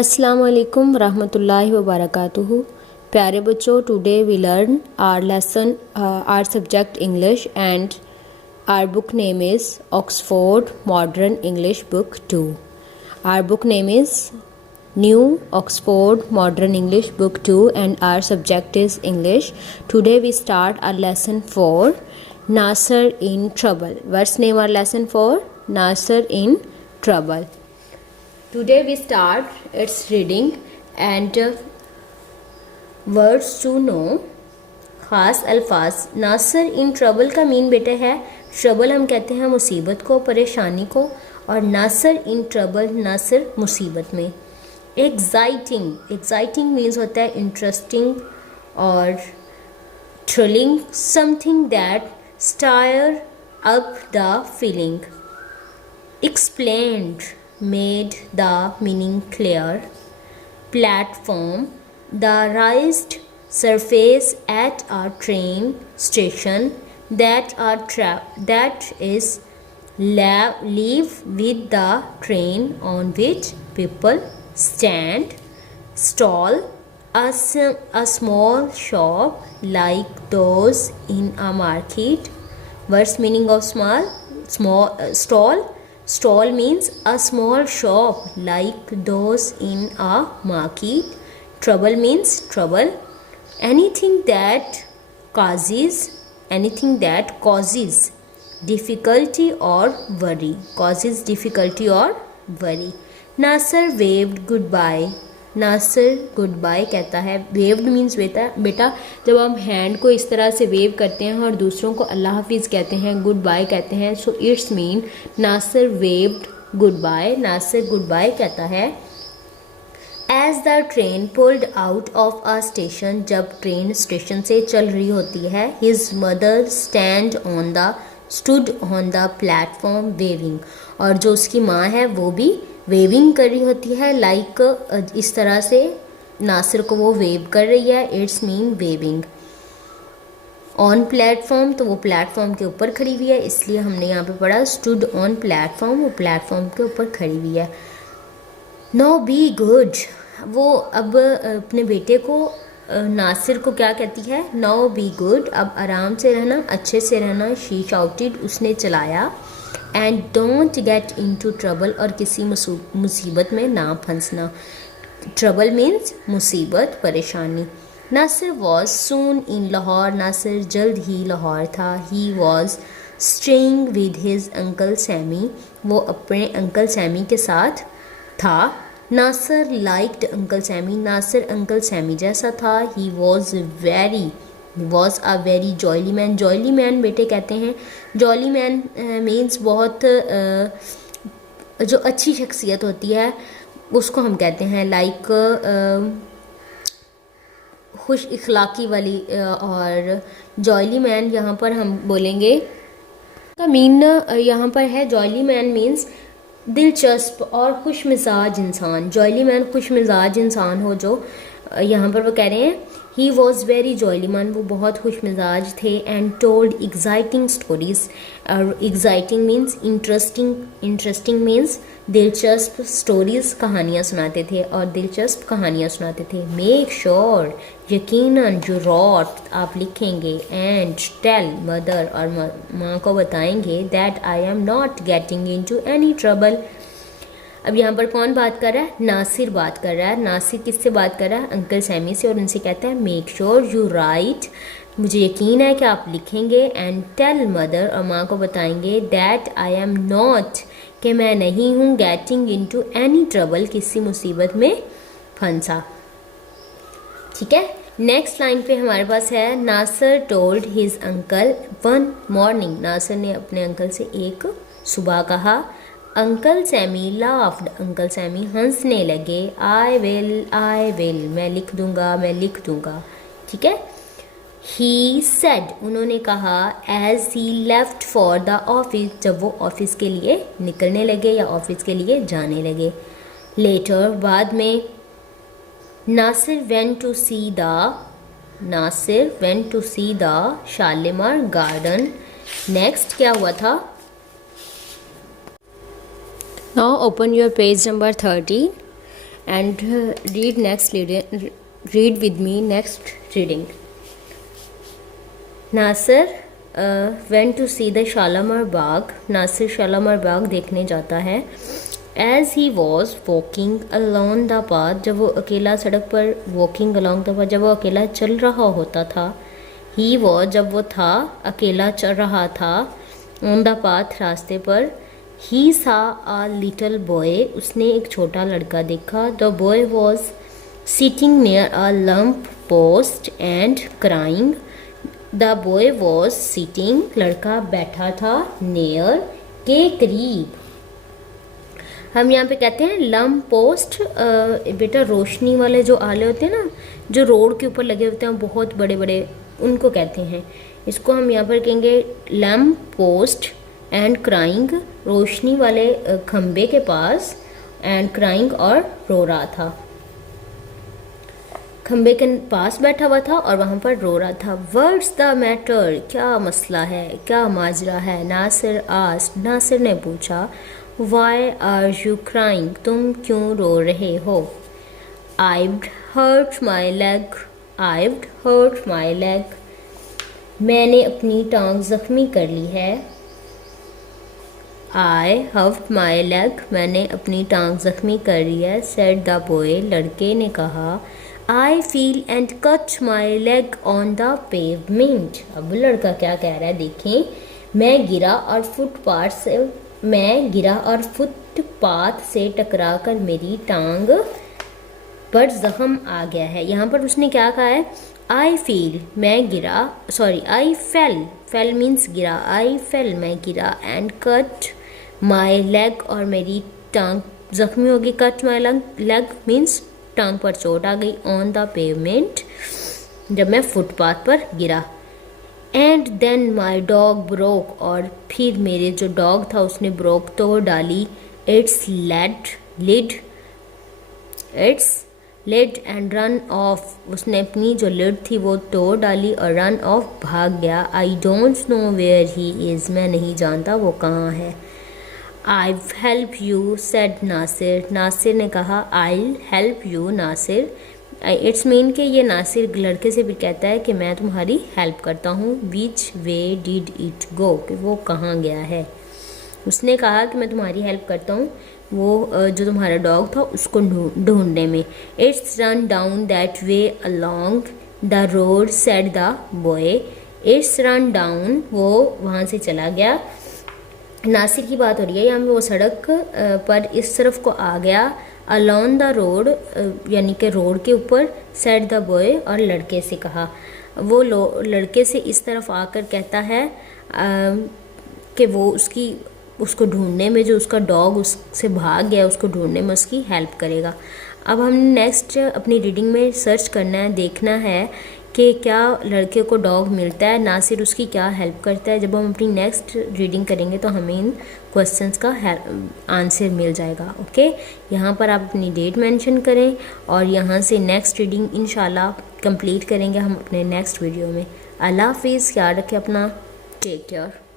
अस्सलाम वालेकुम रहमतुल्लाहि व बरकातुहू। प्यारे बच्चों, today we learn our lesson our subject English and our book name is Oxford modern English book 2। Our book name is new Oxford modern English book 2 and our subject is English. Today we start our lesson 4, Nasser in Trouble. What's name our lesson 4? Nasser in Trouble. Today we start its reading and words to know. ख़ास अल्फाज। नासर in trouble का mean बेटा है, trouble हम कहते हैं मुसीबत को, परेशानी को, और नासर इन ट्रबल, नासर मुसीबत में। एक्साइटिंग, एक्साइटिंग मीन्स होता है इंटरेस्टिंग और thrilling, something that stair up the feeling. Explained, made the meaning clear. Platform, the raised surface at a train station that is leave with the train on which people stand. Stall, a small shop like those in a market. What's meaning of stall? Stall means a small shop like those in a market. Trouble means trouble. Anything that causes difficulty or worry. Causes difficulty or worry. Nasser waved goodbye. Nasir goodbye कहता है। Waived means बेटा जब हम hand को इस तरह से wave करते हैं और दूसरों को अल्लाह हाफिज़ कहते हैं, गुड बाय कहते हैं, so it's mean Nasir waved goodbye. Nasir goodbye कहता है। As the train pulled out of a station, जब ट्रेन स्टेशन से चल रही होती है, his mother stood on the platform waving, और जो उसकी माँ है वो भी वेविंग कर रही होती है, लाइक इस तरह से नासिर को वो वेव कर रही है, it's mean waving. On platform, तो वो प्लेटफॉर्म के ऊपर खड़ी हुई है, इसलिए हमने यहाँ पे पढ़ा स्टूड ऑन प्लेटफॉर्म, वो प्लेटफॉर्म के ऊपर खड़ी हुई है। नो बी गुड, वो अब अपने बेटे को नासिर को क्या कहती है, नो बी गुड, अब आराम से रहना, अच्छे से रहना। शी शाउटेड, उसने चलाया। And don't get into trouble, और किसी मुसीबत में ना फंसना। ट्रबल मीन्स मुसीबत, परेशानी। Nasir was soon in Lahore, Nasir जल्द ही लाहौर था। He was staying with his uncle Sammy, वो अपने अंकल सैमी के साथ था। Nasir liked uncle Sammy, Nasir uncle Sammy जैसा था। He was a very jolly man, jolly man बेटे कहते हैं, जॉली मैन मीन्स बहुत जो अच्छी शख्सियत होती है उसको हम कहते हैं, लाइक खुश इखलाकी वाली। और जॉयली मैन यहाँ पर हम बोलेंगे का मीन यहाँ पर है, जॉयली मैन मीन्स दिलचस्प और खुश मिजाज इंसान। जॉयली मैन खुश मिजाज इंसान हो, जो यहाँ पर वो कह रहे हैं। He was very jolly man, वो बहुत खुश मिजाज थे। एंड टोल्ड एक्साइटिंग स्टोरीज, और exciting means interesting, interesting means दिलचस्प, स्टोरीज कहानियाँ सुनाते थे, और दिलचस्प कहानियाँ सुनाते थे। मेक श्योर, यकीनन, जो रॉट आप लिखेंगे, एंड टेल मदर, और माँ को बताएंगे, that I am not getting into any trouble. अब यहाँ पर कौन बात कर रहा है, नासिर बात कर रहा है। नासिर किससे बात कर रहा है, अंकल सैमी से, और उनसे कहता है मेक श्योर यू राइट, मुझे यकीन है कि आप लिखेंगे। एंड टेल मदर, और माँ को बताएंगे, दैट आई एम नॉट, कि मैं नहीं हूँ, गेटिंग इनटू एनी ट्रबल, किसी मुसीबत में फंसा। ठीक है, नेक्स्ट लाइन पे हमारे पास है, Nasir told his uncle one morning, Nasir ने अपने अंकल से एक सुबह कहा। Uncle Sammy laughed, uncle Sammy हंसने लगे। आई विल, मैं लिख दूंगा। ठीक है। ही सेड, उन्होंने कहा। As he left for the office, जब वो ऑफिस के लिए निकलने लगे या ऑफिस के लिए जाने लगे। लेटर, बाद में। Nasir went to see the Shalimar garden. Next क्या हुआ था, Now open your page number 13. and read with me next reading. Nasir went to see the Shalamar Bagh. Nasir Shalimar बाग देखने जाता है. As he was walking along the path, जब वो अकेला सड़क पर walking along the path, जब वो अकेला चल रहा होता था. He was, जब वो था अकेला चल रहा था, on the path, रास्ते पर. He saw a little boy, उसने एक छोटा लड़का देखा. The boy was sitting near a lamp post and crying. The boy was sitting, लड़का बैठा था, near, के करीब. हम यहाँ पे कहते हैं लैम्प पोस्ट. बेटा रोशनी वाले जो आले होते हैं ना, जो रोड के ऊपर लगे होते हैं बहुत बड़े बड़े, उनको कहते हैं. इसको हम यहाँ पर कहेंगे लैम्प पोस्ट एंड क्राइंग, रोशनी वाले खम्बे के पास, एंड क्राइंग और रो रहा था. खम्बे के पास बैठा हुआ था और वहाँ पर रो रहा था. व्हाट्स द मैटर, क्या मसला है, क्या माजरा है. नासिर आस्क्ड, नासिर ने पूछा. वाई आर यू क्राइंग, तुम क्यों रो रहे हो. I've hurt my leg, I've hurt my leg, मैंने अपनी टांग जख्मी कर ली है. आई हव्ड माई लेग, मैंने अपनी टांग जख्मी कर ली है. सेड द बॉय, लड़के ने कहा. I feel and cut my leg on the pavement. अब लड़का क्या कह रहा है देखें. मैं गिरा और फुटपाथ से टकराकर मेरी टांग पर जख्म आ गया है. यहाँ पर उसने क्या कहा है. आई फील, मैं गिरा, sorry I fail, fail means गिरा. आई फेल, मैं गिरा. एंड कट माई लेग, और मेरी टांग जख्मी हो गई. कट माई लेग मीन्स टांग पर चोट आ गई. ऑन द पेवमेंट, जब मैं फुटपाथ पर गिरा. And then my dog broke, और फिर मेरे जो डॉग था उसने ब्रोक, तोड़ डाली. Its lid and run off, उसने अपनी जो लिड थी वो तोड़ डाली और रन ऑफ, भाग गया. I don't know where he is, मैं नहीं जानता वो कहाँ है. I help you, said Nasir, Nasir ने कहा. I help you Nasir. It's mean कि ये नासिर लड़के से भी कहता है कि मैं तुम्हारी हेल्प करता हूँ. विच वे डिड इट गो, कि वो कहाँ गया है. उसने कहा कि मैं तुम्हारी हेल्प करता हूँ वो जो तुम्हारा डॉग था उसको ढूंढने में. It's run down that way along the road, said the boy. It's run down, वो वहाँ से चला गया. नासिर की बात हो रही है यहाँ पे. वो सड़क पर इस तरफ को आ गया. अलॉन द रोड, यानी कि रोड के ऊपर. सेड द बॉय, और लड़के से कहा. वो लड़के से इस तरफ आकर कहता है कि वो उसको ढूंढने में, जो उसका डॉग उससे भाग गया उसको ढूंढने में उसकी हेल्प करेगा. अब हमने नेक्स्ट अपनी रीडिंग में सर्च करना है, देखना है कि क्या लड़के को डॉग मिलता है, नासिर उसकी क्या हेल्प करता है. जब हम अपनी नेक्स्ट रीडिंग करेंगे तो हमें इन क्वेश्चंस का आंसर मिल जाएगा. ओके, यहाँ पर आप अपनी डेट मेंशन करें और यहाँ से नेक्स्ट रीडिंग इंशाल्लाह कंप्लीट करेंगे हम अपने नेक्स्ट वीडियो में. अल्लाह हाफिज़, ख्याल रखें अपना, टेक केयर.